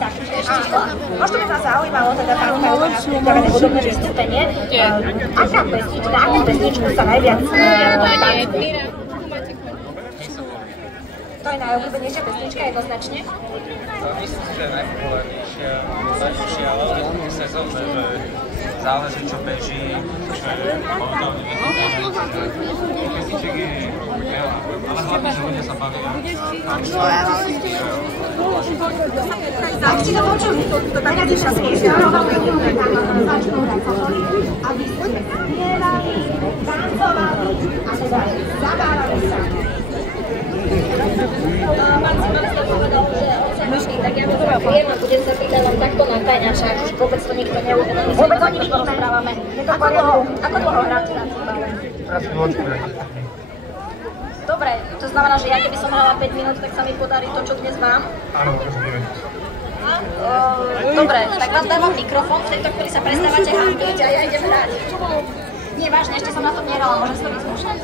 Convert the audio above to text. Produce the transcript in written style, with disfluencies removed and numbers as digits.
Tak, možno by vás zaujímalo, teda páni majú teraz pripravené hudobné vystúpenie. Aká pesničku sa najviac páči? To je najobľúbenejšia pesnička jednoznačne? Myslím si, že je najpopulárnejšia, ale sezónne, že záleží, čo beží, čo je momentálne vychýtané. Pesniček je veľa, ale hlavne, že ľudia sa bavia. Ak si to počuli, to taká ďalšia smiešná, začnú hrať hovorí, aby ste spievali, tancovali a teda zabávali sa. Pán Simanský povedal, že on sa myšlí, tak ja vám príjemno budem sa pýtať len takto na tajňača, už vôbec to nikto neuvedomí. Vôbec to nikto rozprávame. Ako dlho hráte na cymbale? Teraz chvíľočku. Dobre, to znamená, že ja keby som hrala 5 minút, tak sa mi podarí to, čo dnes mám? Áno, môžem povedať. Dobre, tak vám dávam mikrofón, v tejto chvíli sa prestávate hambiť a ja idem hrať. Nie, vážne, ešte som na tom nehrala, môžem si to vyskúšať?